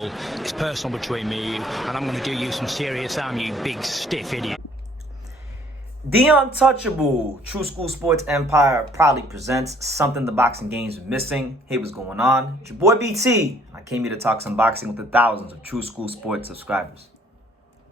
It's personal between me and you, and I'm going to do you some serious harm, you big stiff idiot. The Untouchable True School Sports Empire proudly presents something the boxing game's missing. Hey, what's going on? It's your boy BT. I came here to talk some boxing with the thousands of True School Sports subscribers.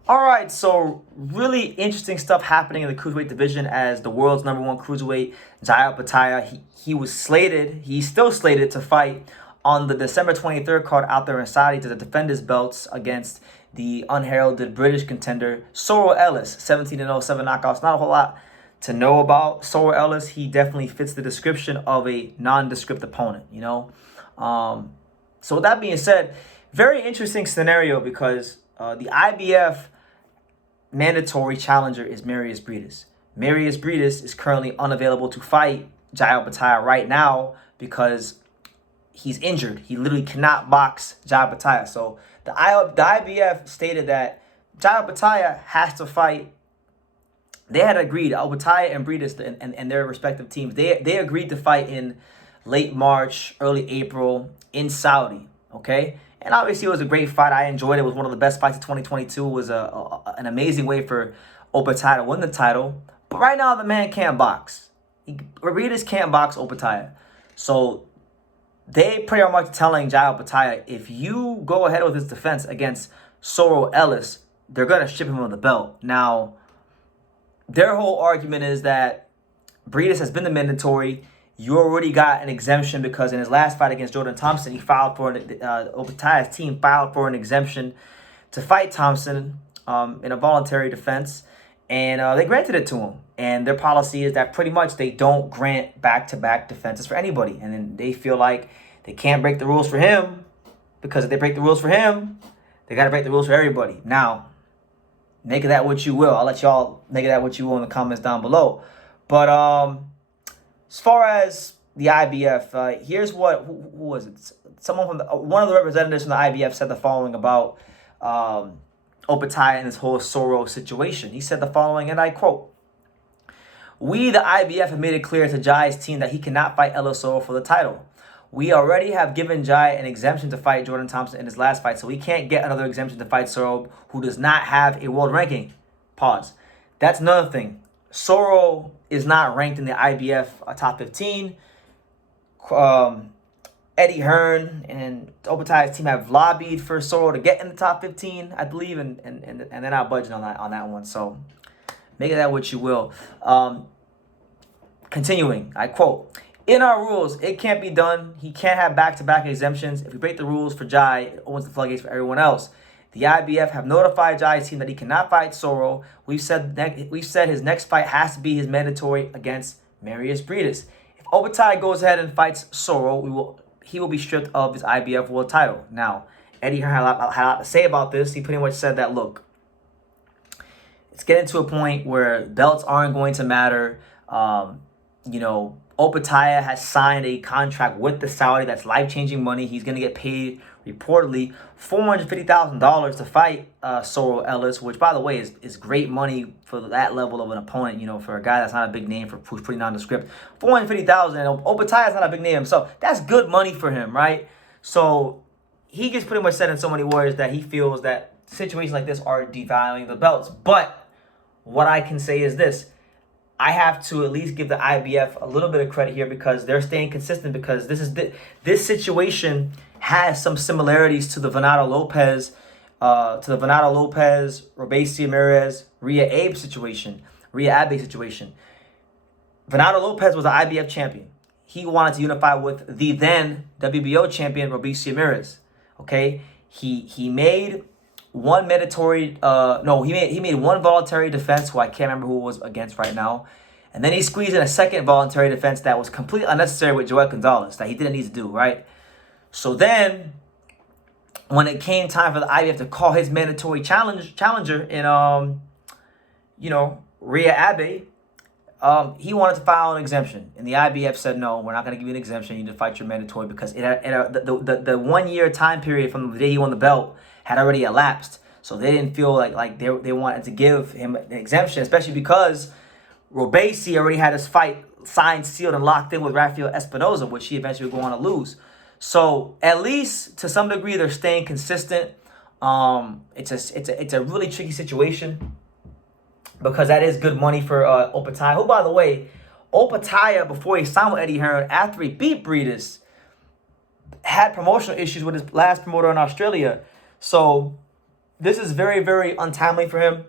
Alright, so really interesting stuff happening in the cruiserweight division as the world's #1 cruiserweight, Jai Opetaia, he's still slated to fight on the December 23rd card out there in Saudi to defend his belts against the unheralded British contender, Sorro Ellis, 17-0, 7 knockouts. Not a whole lot to know about Sorro Ellis. He definitely fits the description of a nondescript opponent, you know. So with that being said, very interesting scenario because the IBF mandatory challenger is Mairis Briedis. Mairis Briedis is currently unavailable to fight Jai Opetaia right now because he's injured. He literally cannot box Jai Opetaia. So the IBF stated that Jai Opetaia has to fight. They had agreed, Opetaia and Briedis and their respective teams, they agreed to fight in late March, early April in Saudi, okay? And obviously it was a great fight. I enjoyed it. It was one of the best fights of 2022. It was an amazing way for Opetaia to win the title. But right now the man can't box. Briedis can't box Opetaia. So they pretty much telling Jai Opetaia, if you go ahead with this defense against Sorro Ellis, they're going to ship him on the belt. Now, their whole argument is that Briedis has been the mandatory. You already got an exemption because in his last fight against Jordan Thompson, he filed for Opetaia's team filed for an exemption to fight Thompson in a voluntary defense, and they granted it to him. And their policy is that pretty much they don't grant back-to-back defenses for anybody, and then they feel like they can't break the rules for him because if they break the rules for him, they got to break the rules for everybody. Now, make of that what you will. I'll let y'all make of that what you will in the comments down below. But as far as the IBF, here's what, who was it? Someone from one of the representatives from the IBF said the following about Opetaia and this whole Sorro situation. He said the following, and I quote, "We, the IBF, have made it clear to Jai's team that he cannot fight Ellis Sorro for the title. We already have given Jai an exemption to fight Jordan Thompson in his last fight, so we can't get another exemption to fight Sorro, who does not have a world ranking." Pause. That's another thing. Sorro is not ranked in the IBF top 15. Eddie Hearn and Opetaia's team have lobbied for Sorro to get in the top 15, I believe, and they're not budging on that one. So make of that what you will. Continuing, I quote, "In our rules, it can't be done. He can't have back-to-back exemptions. If we break the rules for Jai, it opens the floodgates for everyone else. The IBF have notified Jai's team that he cannot fight Sorro. We've said his next fight has to be his mandatory against Mairis Briedis. If Opetaia goes ahead and fights Sorro, he will be stripped of his IBF world title." Now, Eddie Hearn had a lot to say about this. He pretty much said that, look, it's getting to a point where belts aren't going to matter. You know, Opetaia has signed a contract with the Saudi that's life-changing money. He's going to get paid, reportedly, $450,000 to fight Sorro Ellis, which, by the way, is great money for that level of an opponent, you know, for a guy that's not a big name, who's pretty nondescript. $450,000, and Opetaia's not a big name, so that's good money for him, right? So he just pretty much said in so many words that he feels that situations like this are devaluing the belts. But what I can say is this. I have to at least give the IBF a little bit of credit here because they're staying consistent, because this situation has some similarities to the Venado Lopez, Robeisy Ramirez, Rhea Abe situation. Venado Lopez was the IBF champion. He wanted to unify with the then WBO champion Robeisy Ramirez. Okay, he made one mandatory, he made one voluntary defense, who I can't remember who it was against right now. And then he squeezed in a second voluntary defense that was completely unnecessary with Joel Gonzalez, that he didn't need to do, right? So then, when it came time for the IBF to call his mandatory challenger in, Rhea Abe, he wanted to file an exemption. And the IBF said, no, we're not going to give you an exemption. You need to fight your mandatory because the 1 year time period from the day he won the belt had already elapsed. So they didn't feel like they wanted to give him an exemption, especially because Robeisy already had his fight signed, sealed, and locked in with Rafael Espinoza, which he eventually would go on to lose. So at least to some degree they're staying consistent. It's a really tricky situation because that is good money for Opetaia. Who, by the way, Opetaia, before he signed with Eddie Hearn, after he beat Briedis, had promotional issues with his last promoter in Australia. So this is very, very untimely for him.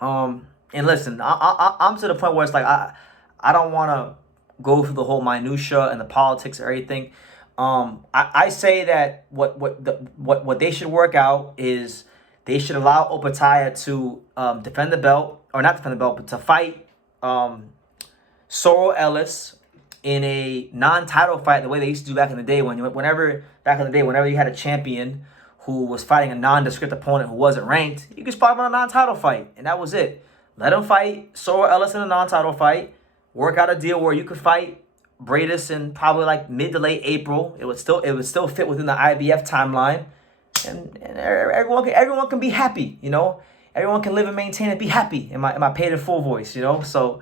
And listen, I'm to the point where it's like I don't want to go through the whole minutia and the politics or everything. I say that what they should work out is they should allow Opetaia to defend the belt, or not defend the belt, but to fight Sorro Ellis in a non-title fight, the way they used to do back in the day. Whenever you had a champion who was fighting a nondescript opponent who wasn't ranked, you could spot him on a non-title fight, and that was it. Let him fight Sorro Ellis in a non-title fight. Work out a deal where you could fight Briedis in probably like mid to late April. It would still fit within the IBF timeline, and everyone can be happy. You know, everyone can live and maintain and be happy. In my paid in full voice, you know. So,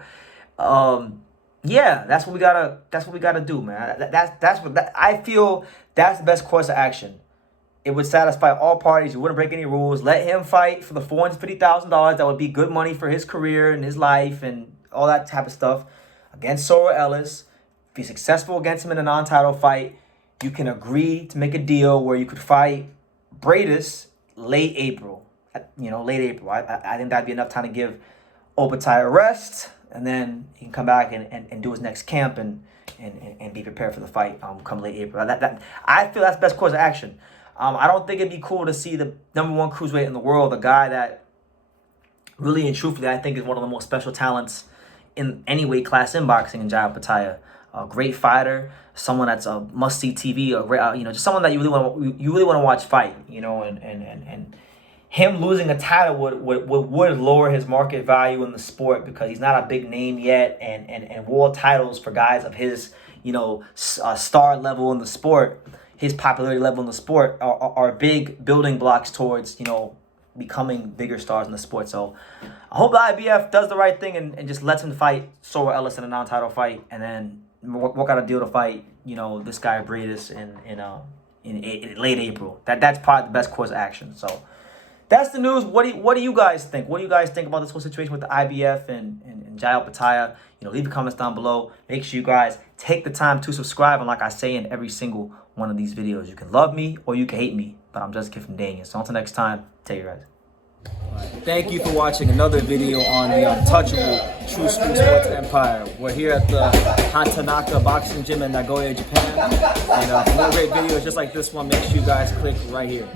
yeah, that's what we gotta do, man. I feel that's the best course of action. It would satisfy all parties. You wouldn't break any rules. Let him fight for the $450,000. That would be good money for his career and his life and all that type of stuff against Sorro Ellis. If he's successful against him in a non-title fight, you can agree to make a deal where you could fight Briedis late April. Late April. I think that'd be enough time to give Opetaia a rest, and then he can come back and do his next camp and be prepared for the fight come late April. I feel that's the best course of action. I don't think it'd be cool to see the #1 cruiserweight in the world, the guy that really and truthfully I think is one of the most special talents in any weight class in boxing, in Jai Opetaia. A great fighter, someone that's a must-see TV, just someone that you really want to watch fight, and him losing a title would lower his market value in the sport because he's not a big name yet, and world titles for guys of his star level in the sport, his popularity level in the sport are big building blocks towards becoming bigger stars in the sport. So I hope the IBF does the right thing and just lets him fight Sorro Ellis in a non-title fight, and then work out a deal to fight this guy Briedis in late April. That's probably the best course of action. So that's the news. What do you guys think? What do you guys think about this whole situation with the IBF and Jai Opetaia? Leave your comments down below. Make sure you guys take the time to subscribe. And like I say in every single one of these videos, you can love me or you can hate me, but I'm just a kid from Daniel. So until next time, take care, guys. Thank you for watching another video on the untouchable True School Sports Empire. We're here at the Hatanaka Boxing Gym in Nagoya, Japan. And for more great videos just like this one, make sure you guys click right here.